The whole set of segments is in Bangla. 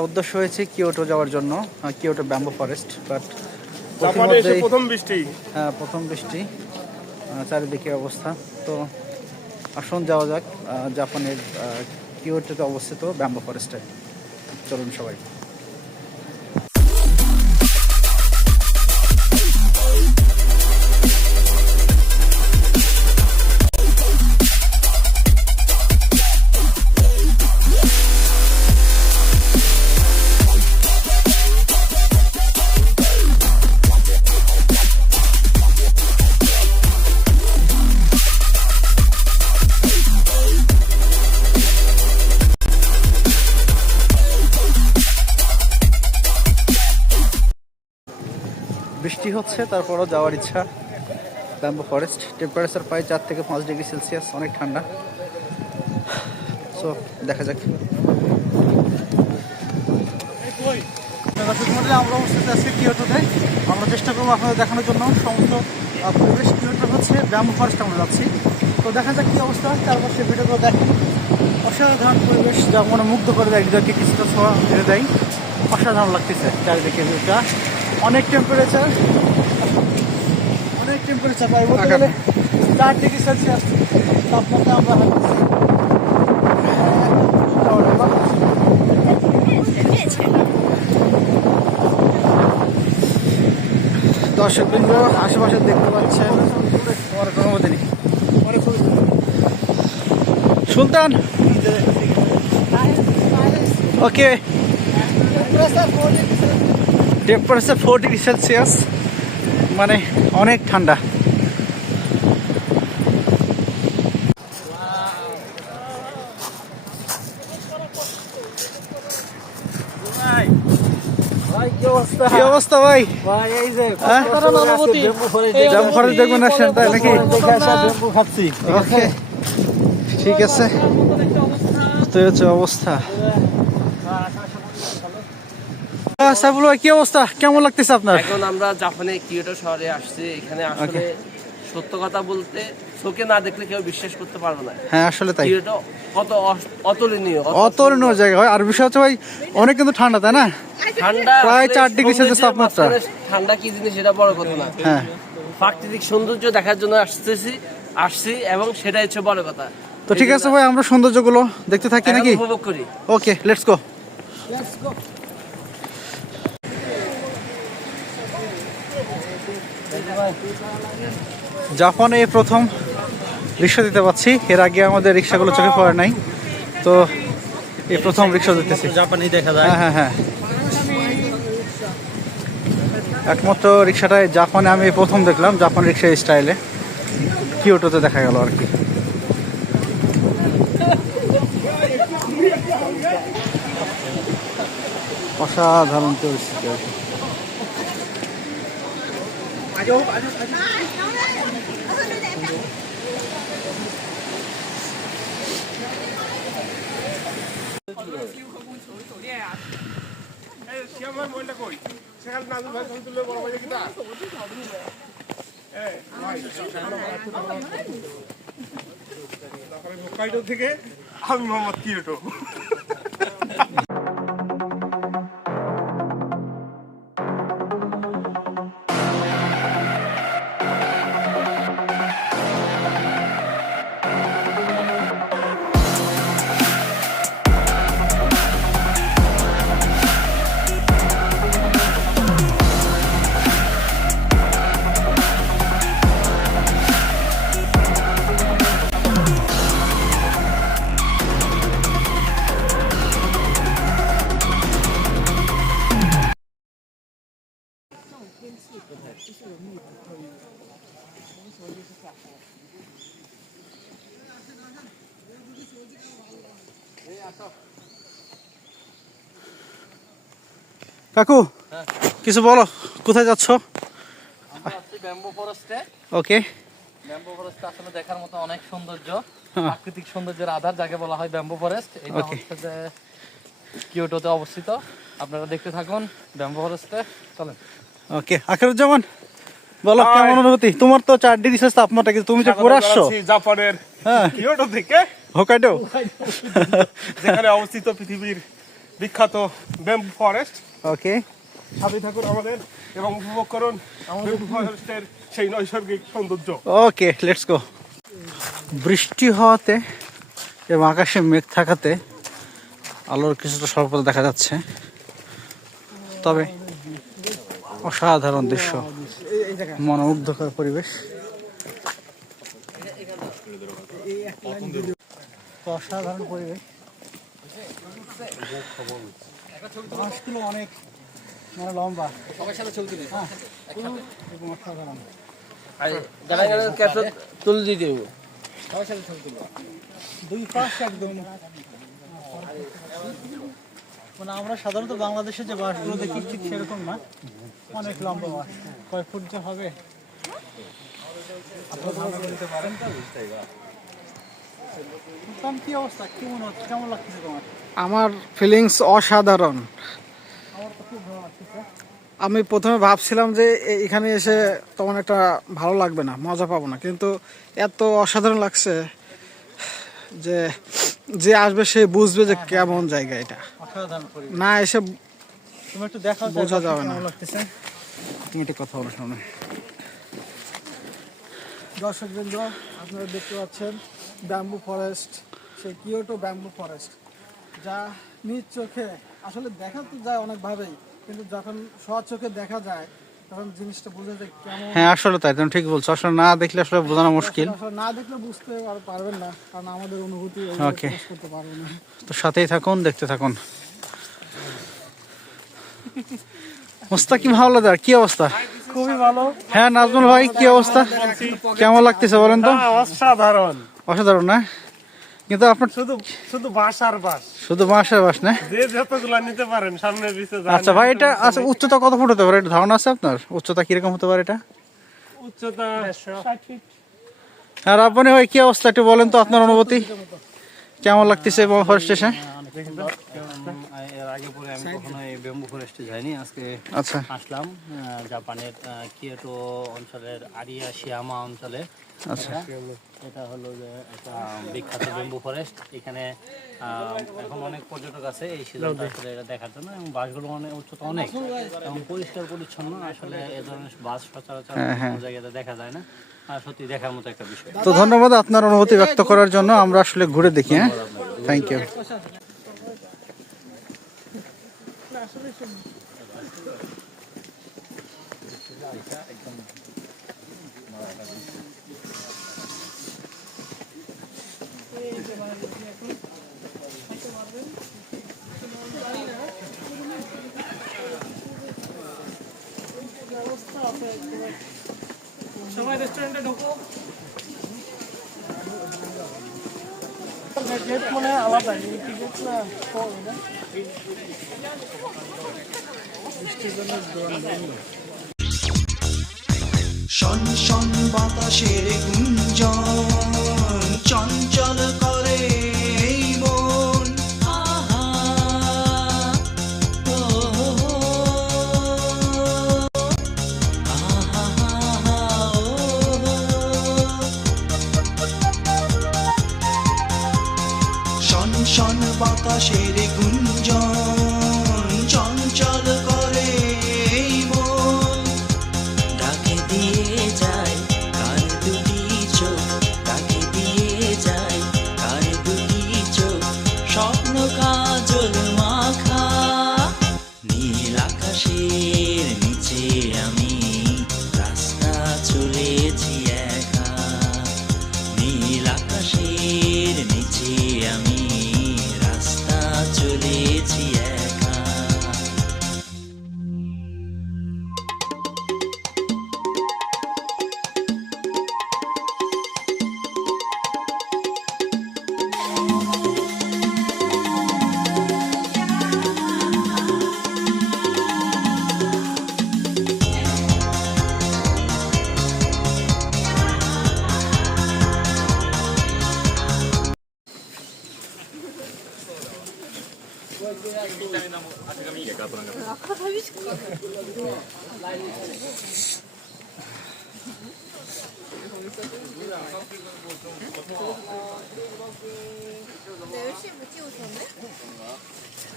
উদ্দেশ্য হয়েছে কিয়োটো যাওয়ার জন্য, কিয়োটো ব্যাম্বো ফরেস্ট। বাট জাপানে এসে প্রথম বৃষ্টি, প্রথম বৃষ্টি, চারিদিকে অবস্থা। তো আসুন যাওয়া যাক জাপানের কিয়োটোতে অবস্থিত ব্যাম্বো ফরেস্টে। চলুন সবাই। বৃষ্টি হচ্ছে, তারপরও যাওয়ার ইচ্ছা। ব্যাম্বো ফরেস্ট টেম্পারেচার প্রায় 4 থেকে 5 ডিগ্রি সেলসিয়াস, অনেক ঠান্ডা। সো দেখা যাক। আমরা অবস্থিত আছি কিয়োটোতে। আমরা চেষ্টা করবো আপনাদের দেখানোর জন্য সমস্ত পরিবেশ। কিয়োটো হচ্ছে ব্যাম্বো ফরেস্ট আমরা যাচ্ছি। তো দেখা যাক কী অবস্থা, চারপাশে ভিডিওগুলো দেখেন। অসাধারণ পরিবেশ, যা মনে মুগ্ধ করে দেয়, হৃদয়কে কিছুটা ছোঁয়া ফেলে দেয়। অসাধারণ লাগতেছে চারিদিকে ভিউটা। অনেক টেম্পারেচার প্রায় বলতে গেলে 4 ডিগ্রি সেলসিয়াস তাপমাত্রা আমরা দর্শকবৃন্দ আশেপাশে দেখতে পাচ্ছেন। সুলতান, ওকে। টেম্পারেচার 4 ডিগ্রি সেলসিয়াস, মানে অনেক ঠান্ডা। কি অবস্থা ভাই? দেখবেন আসেন তাই নাকি? ঠিক আছে, তো হচ্ছে অবস্থা। সাইফুল ভাই, কি অবস্থা, কেমন লাগতেছে আপনার? এখন আমরা জাপানে কিয়োটো শহরে আসছি। এখানে আসলে সত্য কথা বলতে চোখে না দেখলে কেউ বিশ্বাস করতে পারবে না। হ্যাঁ, আসলে তাই। কিয়োটো কত অতুলনীয় জায়গা হয়। আর বিষয় হচ্ছে ভাই, অনেক কিন্তু ঠান্ডা, তাই না? ঠান্ডা, প্রায় 4 ডিগ্রি সেলসিয়াস তাপমাত্রা। ঠান্ডা কি জিনিস সেটা বড় কথা না। হ্যাঁ, প্রাকৃতিক সৌন্দর্য দেখার জন্য আসছি এবং সেটাই হচ্ছে বড় কথা। তো ঠিক আছে ভাই, আমরা সৌন্দর্যগুলো দেখতে থাকি নাকি? উপভোগ করি। ওকে, লেটস গো। জাপানে এই প্রথম রিক্সা দিতে পারছি। এর আগে আমাদের রিক্সাগুলো চোখে পড়ে নাই, তো এই প্রথম রিক্সা দিতেছি। জাপানি দেখা যায়। হ্যাঁ হ্যাঁ, একমাত্র রিক্সাটাই জাপানে আমি প্রথম দেখলাম। জাপান রিক্সা স্টাইলে কিয়োটোতে দেখা গেল আর কি। অসাধারণ পরিস্থিতি আর কি। থেকে আমি মোহাম্মদ কিয়োটো। কাকু, কিছু বলো, কোথায় যাচ্ছ? ব্যাম্বো ফরেস্টে। ওকে, ব্যাম্বো ফরেস্ট আসলে দেখার মতো অনেক সৌন্দর্য, প্রাকৃতিক সৌন্দর্যের আধার যাকে বলা হয় ব্যাম্বো ফরেস্ট। এটা হচ্ছে যে কিয়োটোতে অবস্থিত। আপনারা দেখতে থাকুন ব্যাম্বো ফরেস্টে, চলেন। ওকে, আখেরুজ্জামান, বলো কেমন অনুভূতি? তোমার তো 4 ডিগ্রি সেলসিয়াস তাপমাত্রা, কিন্তু তুমি যে পরে আসছো জাপানের কিয়োটো থেকে হোকাইডো, যেখানে অবস্থিত পৃথিবীর বিখ্যাত ব্যাম্বু ফরেস্ট। ওকে, সাথে থাকুন আমাদের এবং উপভোগ করুন ব্যাম্বু ফরেস্টের সেই নৈসর্গিক সৌন্দর্য। ওকে, লেটস গো। বৃষ্টি হওয়াতে এবং আকাশে মেঘ থাকাতে আলোর কিছুটা স্বল্পতা দেখা যাচ্ছে, তবে অসাধারণ দৃশ্য, মনোমুগ্ধকর পরিবেশ। অসাধারণ পরিবেশ, বাঁশগুলো অনেক মানে লম্বা, সবার সাথে ছবি তুলি। অসাধারণ তুলে দিয়ে দেবো। দুই পাশ একদম মানে আমরা সাধারণত বাংলাদেশে যে বাঁশগুলো দেখি ঠিক সেরকম না, অনেক লম্বা বাঁশ। কয় ফুট যে হবে দিতে পারেন। কি অবস্থা, কি মনে হচ্ছে, কেমন লাগতেছে তোমার? আমার ফিলিংস অসাধারণ। আমার তো খুব ভালো লাগতেছে। আমি প্রথমে ভাবছিলাম যে এখানে এসে তেমন একটা ভালো লাগবে না, মজা পাবো না, কিন্তু এত অসাধারণ লাগছে যে যে আসবে সে বুঝবে যে কেমন জায়গা এটা। অসাধারণ পরিবেশ, না এসে তুমি একটু দেখাও বোঝা যাবে না। কেমন লাগতেছে। তুমি একটা কথা বলো সামনে। দর্শকবৃন্দ, আপনারা দেখতে পাচ্ছেন ব্যাম্বু ফরেস্ট, সেই কিয়োটো ব্যাম্বু ফরেস্ট, যা নিজ চোখে আসলে দেখা তো যায় অনেকভাবেই, কিন্তু যখন চোখে দেখা যায় তখন জিনিসটা বোঝা যায় কেমন। হ্যাঁ আসলে তাই, তুমি ঠিক বলছো, আসলে না দেখলে আসলে বোঝানো মুশকিল। আসলে না দেখলে বুঝতে পারবেন না, কারণ আমাদের অনুভূতি ওকে, প্রকাশ করতে পারবো না। তো সাথেই থাকুন, দেখতে থাকুন। মুস্তাকিম হাওলাদার, কি অবস্থা? খুবই ভালো। হ্যাঁ নাজমুল ভাই, কি অবস্থা, কেমন লাগতেছে বলেন তো? অসাধারণ। অসাধারণ না, কিন্তু আপনার শুধু বাঁশ আর বাঁশ, শুধু বাঁশের বাস না? যে যতগুলা নিতে পারেন সামনে পিছে। আচ্ছা ভাই, এটা আচ্ছা উচ্চতা কত ফুট হতে পারে, এটা ধারণা আছে আপনার? উচ্চতা কিরকম হতে পারে এটা? উচ্চতা 60 ফিট। আর আপনি ভাই কি অবস্থা, একটু বলেন তো আপনার অনুভূতি, কেমন লাগতেছে ফরেস্ট স্টেশনে? এর আগে পরে আমি কখনো এই ব্যাম্বু ফরেস্টে যাইনি, আজকে আচ্ছা আসলাম জাপানের কিয়োটো অঞ্চলের আরিয়া শিয়ামা অঞ্চলে। আচ্ছা, এটা হলো যে একটা বিখ্যাত ব্যাম্বু ফরেস্ট। এখানে এখন অনেক পর্যটক আছে এই সিজনটা আসলে এটা দেখার জন্য, এবং বাসগুলো অনেক উচ্চতা অনেক এবং পরিষ্কার পরিচ্ছন্ন। আসলে এ ধরনের বাস সচরাচর কোনো জায়গাতে দেখা যায় না, আর সত্যি দেখার মতো একটা বিষয়। তো ধন্যবাদ আপনার অনুভূতি ব্যক্ত করার জন্য, আমরা আসলে ঘুরে দেখি। হ্যাঁ, থ্যাংক ইউ। সবাই রেস্টুরেন্টে ঢোকো। গেট মানে আলাদা, এই টিকিট না শন শন বাতাসের গুঞ্জন চঞ্চল করে এই মন। আহা, ও, আহা, ও, শন শন বাতাসের গুঞ্জন চঞ্চল করে এই মন। ডাকে দিয়ে যায় কার দুটি চোখ, ডাকে দিয়ে যায় কার দুটি চোখ, স্বপ্ন কাজল মাখা। নীল আকাশের নিচে আমি রাস্তা চলেছি একা, নীল আকাশের নিচে আমি রাস্তা চলেছি একা।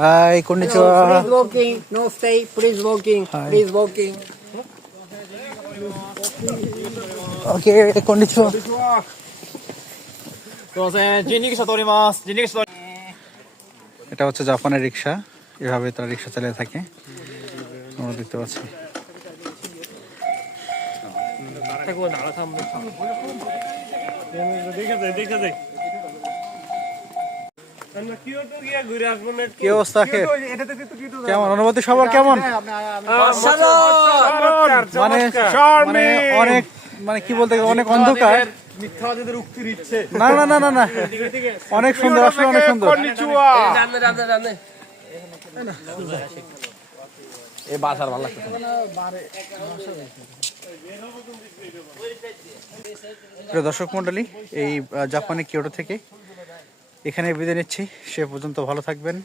Hi konnichiwa Please walking, no stay, please walking, please walking. Okay konnichiwa すいません、人力車通ります。人力車通り。 এটা হচ্ছে জাপানের রিক্সা, এভাবে তারা রিক্সা চালিয়ে থাকে আমরা দেখতে পাচ্ছি। কি অবস্থা খের? কেমন অনুভূতি সবার কেমন? মানে মানে অনেক মানে কি বলতে গেলে অনেক অন্ধকার। না না না না না অনেক সুন্দর, আসলে অনেক সুন্দর। এই বাসার ভালো লাগছে। প্রিয় দর্শক মণ্ডলী, এই জাপানি কিয়োটো থেকে এখানে বিদায় নিচ্ছি। সে পর্যন্ত ভালো থাকবেন,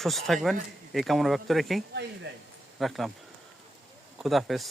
সুস্থ থাকবেন, এই কামনা ব্যক্ত রেখেই রাখলাম। খুদা হাফেজ।